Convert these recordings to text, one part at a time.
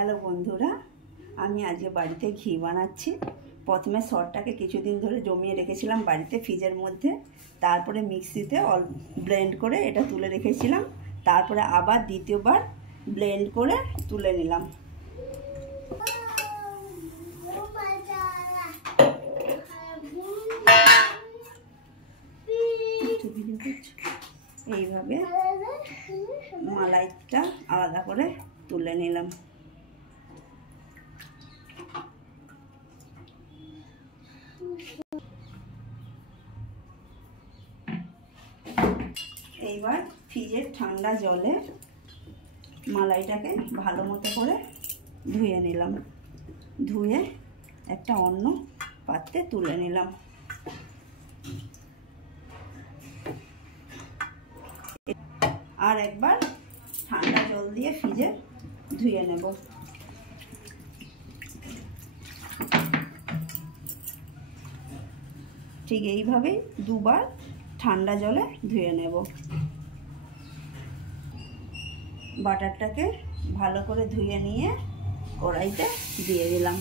Hello বন্ধুরা, আমি আজকে বাড়িতে ঘি বানাচ্ছি। প্রথমে সরটাকে কিছুদিন ধরে জমিয়ে রেখেছিলাম বাড়িতে ফ্রিজের মধ্যে। তারপরে মিক্সিতে ব্লেন্ড করে এটা তুলে রেখেছিলাম। তারপরে আবার দ্বিতীয়বার ব্লেন্ড করে তুলে নিলাম। এইভাবে মালাইটা আলাদা করে তুলে নিলাম। এইবার ফ্রিজের ঠান্ডা জলে মালাইটাকে ভালো মতো করে ধুয়ে নিলাম। ধুয়ে একটা অন্য পাত্রে তুলে নিলাম। আর একবার ঠান্ডা জল দিয়ে ফ্রিজে ধুয়ে নেব। ঠিক এইভাবেই দুবার ঠান্ডা জলে ধুয়ে নেব। বাটারটাকে ভালো করে ধুয়ে নিয়ে কড়াইতে দিয়ে দিলাম।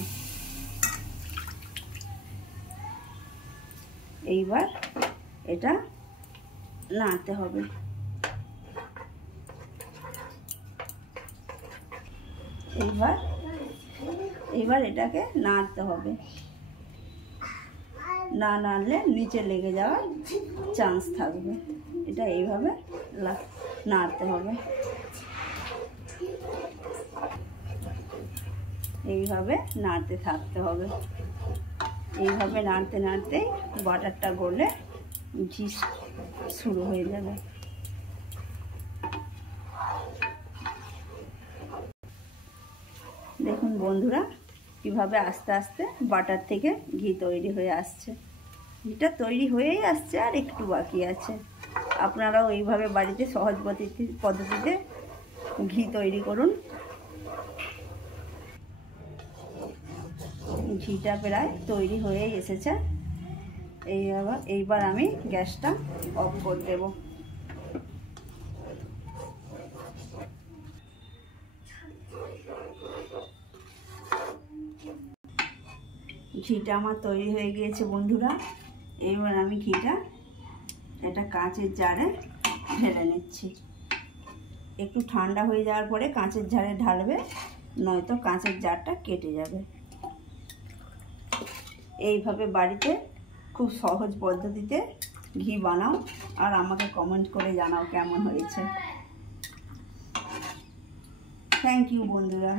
এইবার এটা নাড়তে হবে। এইবার এটাকে নাড়তে হবে। না নাড়লে নিচে লেগে যাওয়ার চান্স থাকবে। এটা এইভাবে নাড়তে হবে। এইভাবে নাড়তে থাকতে হবে। এইভাবে নাড়তে নাড়তেই বাটারটা গলে ঘি শুরু হয়ে যাবে। দেখুন বন্ধুরা, কিভাবে আস্তে আস্তে বাটার থেকে ঘি তৈরি হয়ে আসছে। ঘিটা তৈরি হয়েই আসছে, আর একটু বাকি আছে। আপনারাও এইভাবে বাড়িতে সহজ পদ্ধতিতে ঘি তৈরি করুন। ঘিটা প্রায় তৈরি হয়েই এসেছে। এইবার আমি গ্যাসটা অফ করে দেব। ঘিটা আমার তৈরি হয়ে গিয়েছে বন্ধুরা। এইবার আমি ঘিটা এটা কাঁচের জারে ঢেলে নিচ্ছি। একটু ঠান্ডা হয়ে যাওয়ার পরে কাঁচের জারে ঢালবে, নয়তো কাঁচের জারটা কেটে যাবে। এইভাবে বাড়িতে খুব সহজ পদ্ধতিতে ঘি বানাও, আর আমাকে কমেন্ট করে জানাও কেমন হয়েছে। থ্যাংক ইউ বন্ধুরা।